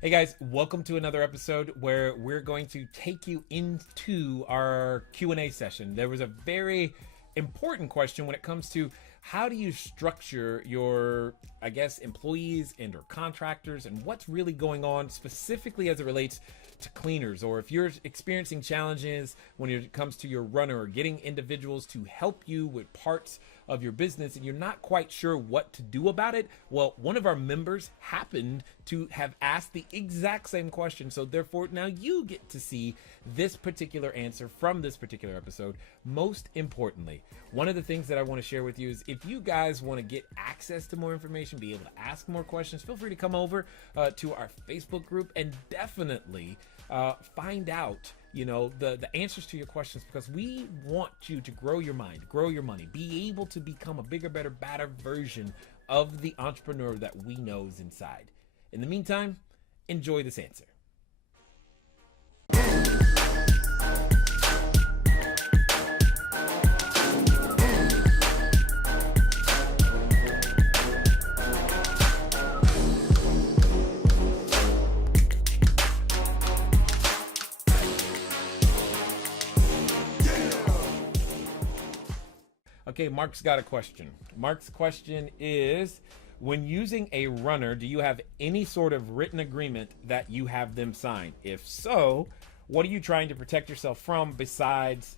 Hey guys, welcome to another episode where we're going to take you into our Q&A session. There was a very important question when it comes to how do you structure your, employees and or contractors and what's really going on specifically as it relates to cleaners, or if you're experiencing challenges when it comes to your runner or getting individuals to help you with parts of your business and you're not quite sure what to do about it. Well, one of our members happened to have asked the exact same question. So therefore, now you get to see this particular answer from this particular episode. Most importantly, one of the things that I want to share with you is if you guys want to get access to more information, be able to ask more questions, feel free to come over to our Facebook group and definitely find out the answers to your questions, because we want you to grow your mind, grow your money, be able to become a bigger, better, badder version of the entrepreneur that we know is inside. In the meantime, enjoy this answer. Okay, Mark's got a question. Mark's question is, when using a runner, do you have any sort of written agreement that you have them sign? If so, what are you trying to protect yourself from besides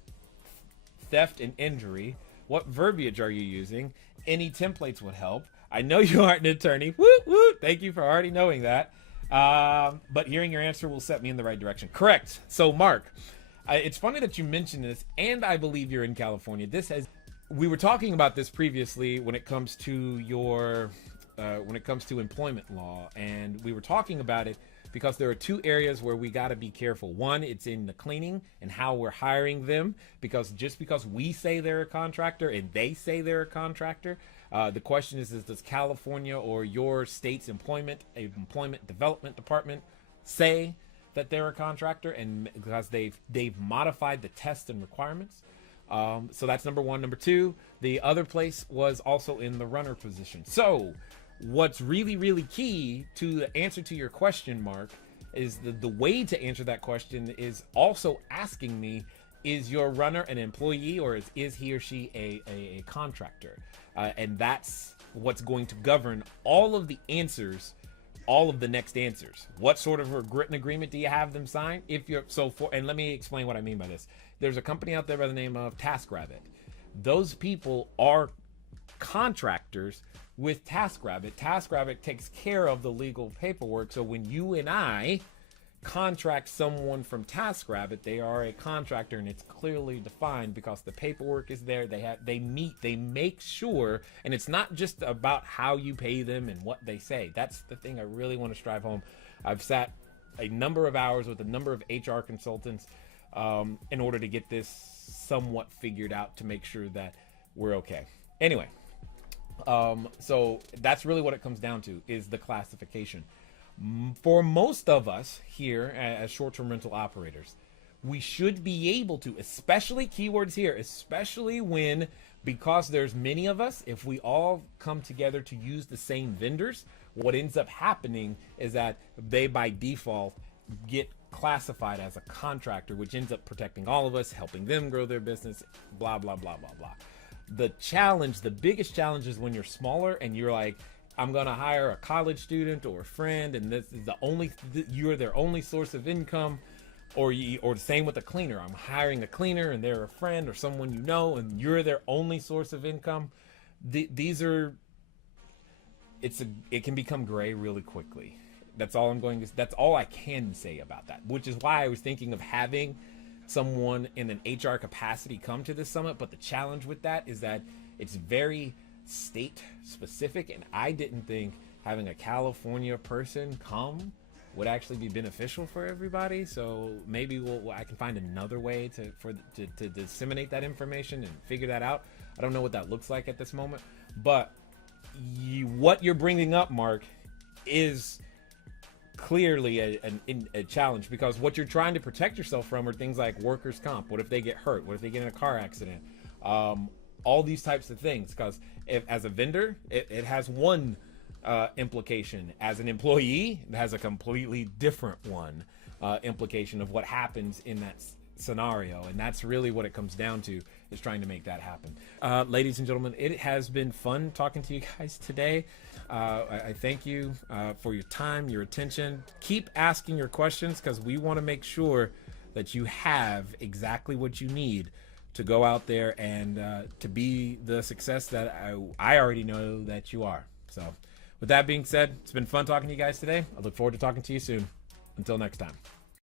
theft and injury? What verbiage are you using? Any templates would help. I know you aren't an attorney. Woo, woo. Thank you for already knowing that. But hearing your answer will set me in the right direction. Correct. So, Mark, it's funny that you mentioned this, and I believe you're in California. We were talking about this previously when it comes to employment law, and we were talking about it because there are two areas where we got to be careful. One, it's in the cleaning and how we're hiring them, because just because we say they're a contractor and they say they're a contractor, the question is does California or your state's employment development department say that they're a contractor, and because they've modified the tests and requirements. So that's number one. Number two, the other place was also in the runner position. So what's really, really key to the answer to your question, Mark, is the way to answer that question is also asking me, is your runner an employee, or is he or she a contractor? And that's what's going to govern all of the answers, all of the next answers. What sort of a written agreement do you have them sign? And let me explain what I mean by this. There's a company out there by the name of TaskRabbit. Those people are contractors with TaskRabbit. TaskRabbit takes care of the legal paperwork. So when you and I contract someone from TaskRabbit, they are a contractor, and it's clearly defined because the paperwork is there. They make sure, and it's not just about how you pay them and what they say. That's the thing I really want to strive home. I've sat a number of hours with a number of HR consultants in order to get this somewhat figured out to make sure that we're okay. Anyway, so that's really what it comes down to, is the classification. For most of us here as short-term rental operators, we should be able to, especially keywords here, especially because there's many of us, if we all come together to use the same vendors, what ends up happening is that they by default get classified as a contractor, which ends up protecting all of us, helping them grow their business, blah, blah, blah, blah, blah. The biggest challenge is when you're smaller and you're like, I'm going to hire a college student or a friend, and this is you're their only source of income, or the same with a cleaner. I'm hiring a cleaner and they're a friend or someone you know, and you're their only source of income. It can become gray really quickly. That's all I can say about that, which is why I was thinking of having someone in an HR capacity come to this summit. But the challenge with that is that it's very state specific, and I didn't think having a California person come would actually be beneficial for everybody. So maybe I can find another way to disseminate that information and figure that out. I don't know what that looks like at this moment, but what you're bringing up, Mark, is clearly a challenge, because what you're trying to protect yourself from are things like workers' comp. What if they get hurt? What if they get in a car accident? All these types of things, because as a vendor, it has one implication. As an employee, it has a completely different one, implication of what happens in that scenario. And that's really what it comes down to, is trying to make that happen. Ladies and gentlemen, it has been fun talking to you guys today. I thank you for your time, your attention. Keep asking your questions, because we want to make sure that you have exactly what you need to go out there and to be the success that I already know that you are. So with that being said, it's been fun talking to you guys today. I look forward to talking to you soon. Until next time.